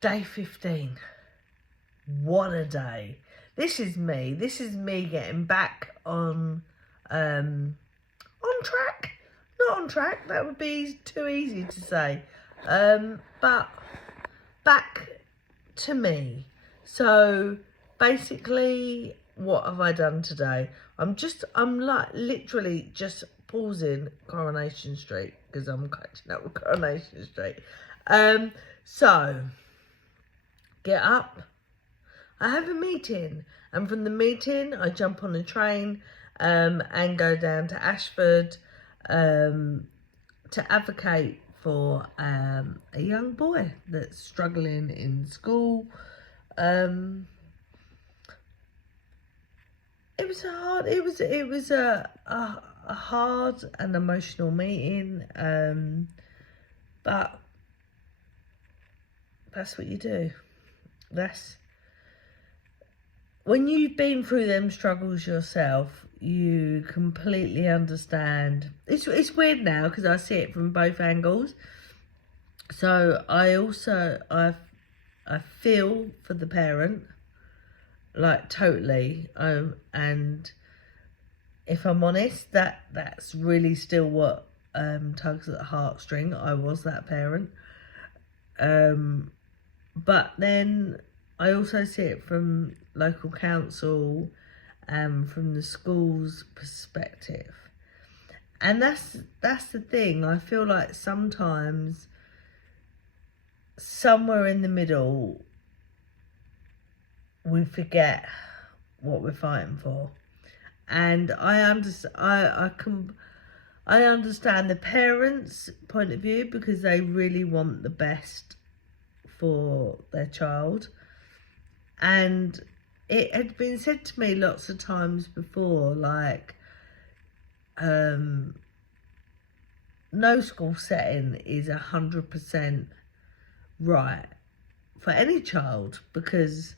Day 15. What a day. This is me. This is me getting back on track. Not on track. That would be too easy to say. But back to me. So basically, what have I done today? I'm like literally just pausing Coronation Street because I'm catching up with Coronation Street. So get up. I have a meeting, and from the meeting I jump on a train and go down to Ashford to advocate for a young boy that's struggling in school. It was a hard and emotional meeting, but that's what you do. When you've been through them struggles yourself, you completely understand. It's weird now because I see it from both angles. So I feel for the parent, like totally. And if I'm honest, that's really still what tugs at the heartstring. I was that parent. But then I also see it from local council and from the school's perspective. And that's the thing. I feel like sometimes somewhere in the middle we forget what we're fighting for. And I understand the parents' point of view because they really want the best for their child. And it had been said to me lots of times before, like, no school setting is 100% right for any child because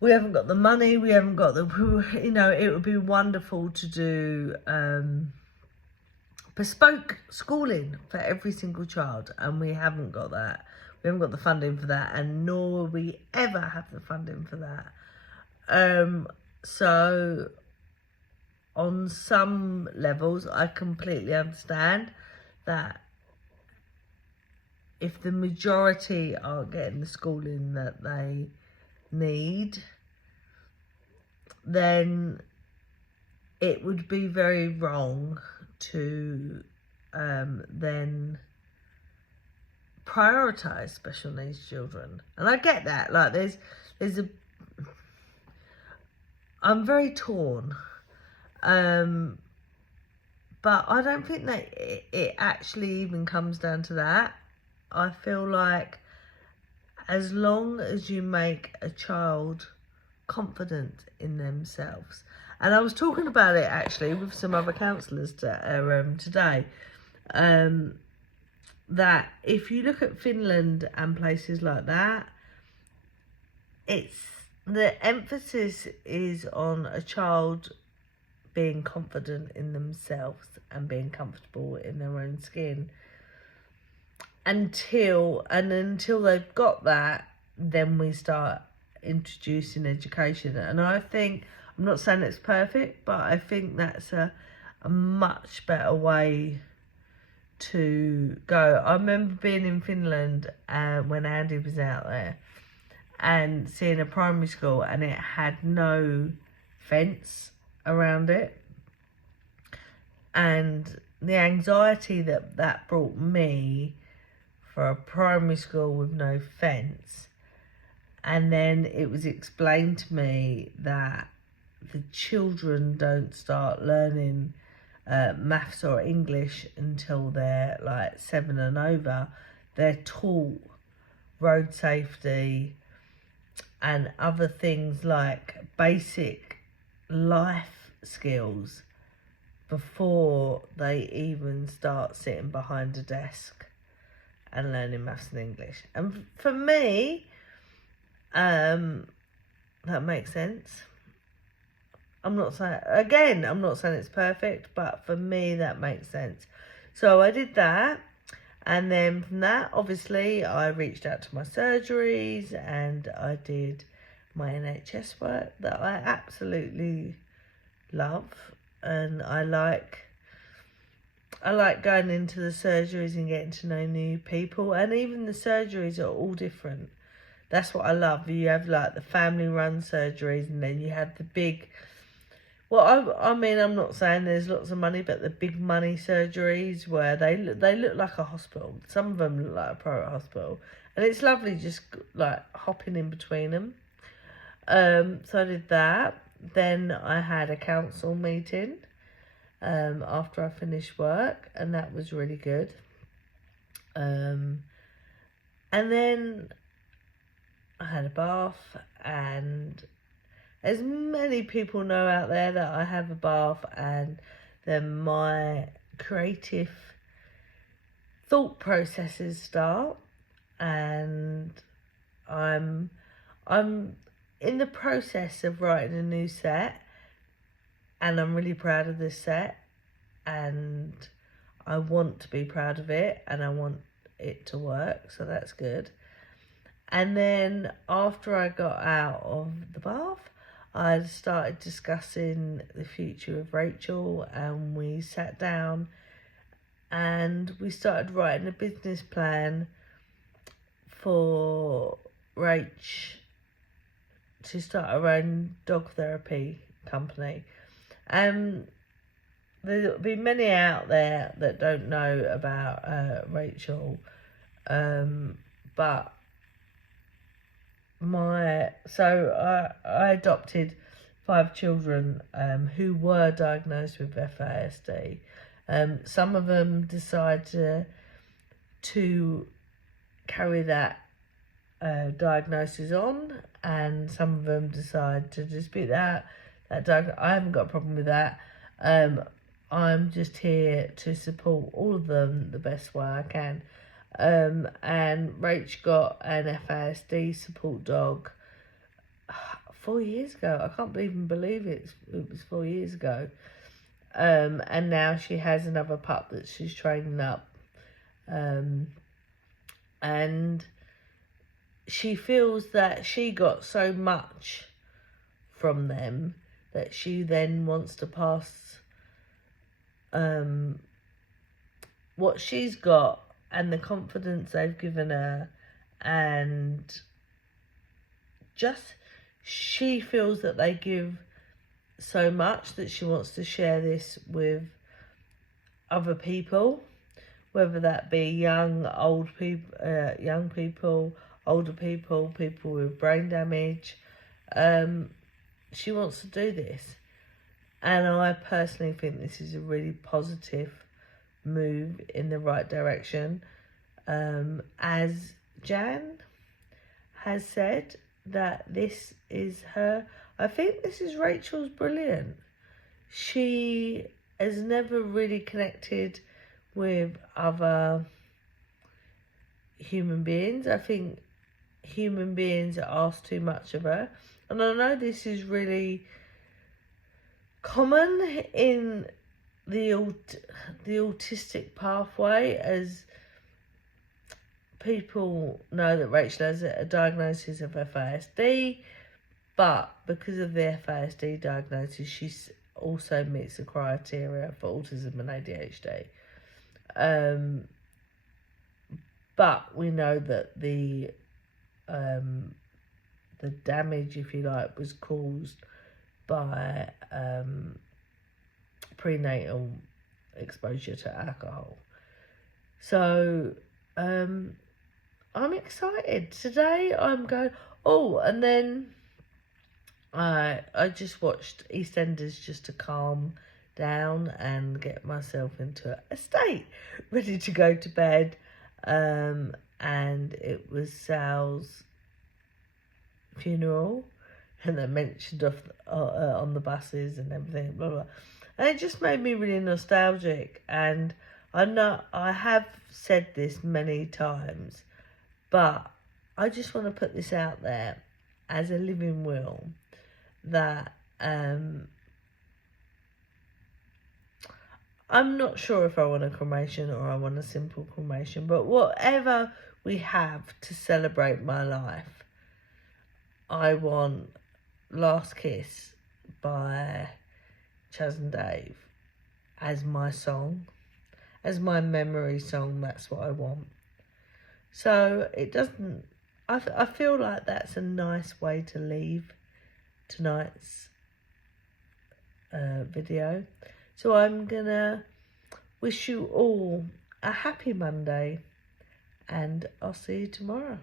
we haven't got the money, we haven't got the, it would be wonderful to do bespoke schooling for every single child, and we haven't got that. We haven't got the funding for that, and nor will we ever have the funding for that. So on some levels, I completely understand that if the majority aren't getting the schooling that they need, then it would be very wrong to then prioritize special needs children. And I get that, like I'm very torn, but I don't think that it actually even comes down to that. I feel like as long as you make a child confident in themselves, and I was talking about it actually with some other counsellors today, that if you look at Finland and places like that, the emphasis is on a child being confident in themselves and being comfortable in their own skin. Until they've got that, then we start introducing education. And I think, I'm not saying it's perfect, but I think that's a much better way to go. I remember being in Finland when Andy was out there and seeing a primary school, and it had no fence around it, and the anxiety that brought me for a primary school with no fence. And then it was explained to me that the children don't start learning maths or English until they're like 7 and over. They're taught road safety and other things like basic life skills before they even start sitting behind a desk and learning maths and English. And for me, that makes sense. I'm not saying it's perfect, but for me that makes sense. So I did that, And then from that, obviously, I reached out to my surgeries and I did my NHS work that I absolutely love. And I like going into the surgeries and getting to know new people. And even the surgeries are all different. That's what I love. You have like the family-run surgeries, and then you have the big... Well, I mean, I'm not saying there's lots of money, but the big money surgeries where they look like a hospital. Some of them look like a private hospital. And it's lovely just like hopping in between them. So I did that. Then I had a council meeting after I finished work, and that was really good. And then I had a bath, and as many people know out there that I have a bath, and then my creative thought processes start, and I'm in the process of writing a new set, and I'm really proud of this set, and I want to be proud of it, and I want it to work, so that's good. And then after I got out of the bath, I started discussing the future of Rachel, and we sat down and we started writing a business plan for Rach to start her own dog therapy company. There'll be many out there that don't know about Rachel, but I adopted 5 children who were diagnosed with FASD. Some of them decided to carry that diagnosis on, and some of them decide to dispute that diagnosis. I haven't got a problem with that. I'm just here to support all of them the best way I can. And Rach got an FASD support dog 4 years ago. I can't even believe it was 4 years ago. And now she has another pup that she's training up. And she feels that she got so much from them that she then wants to pass what she's got and the confidence they've given her, and just she feels that they give so much that she wants to share this with other people, whether that be young people, older people, people with brain damage. She wants to do this, and I personally think this is a really positive move in the right direction. As Jan has said, that this is her. I think this is Rachel's brilliant. She has never really connected with other human beings. I think human beings ask too much of her. And I know this is really common in the autistic pathway, as people know that Rachel has a diagnosis of FASD, but because of the FASD diagnosis, she also meets the criteria for autism and ADHD. But we know that the damage, if you like, was caused by prenatal exposure to alcohol. So I'm excited. Today I'm going, and then I just watched EastEnders just to calm down and get myself into a state ready to go to bed. And it was Sal's funeral, and they mentioned on the buses and everything, blah blah, and it just made me really nostalgic. And I know I have said this many times, but I just want to put this out there as a living will, that I'm not sure if I want a cremation or I want a simple cremation, but whatever we have to celebrate my life, I want Last Kiss by Chas and Dave as my song, as my memory song. That's what I want. So it doesn't, I feel like that's a nice way to leave tonight's video. So I'm gonna wish you all a happy Monday, and I'll see you tomorrow.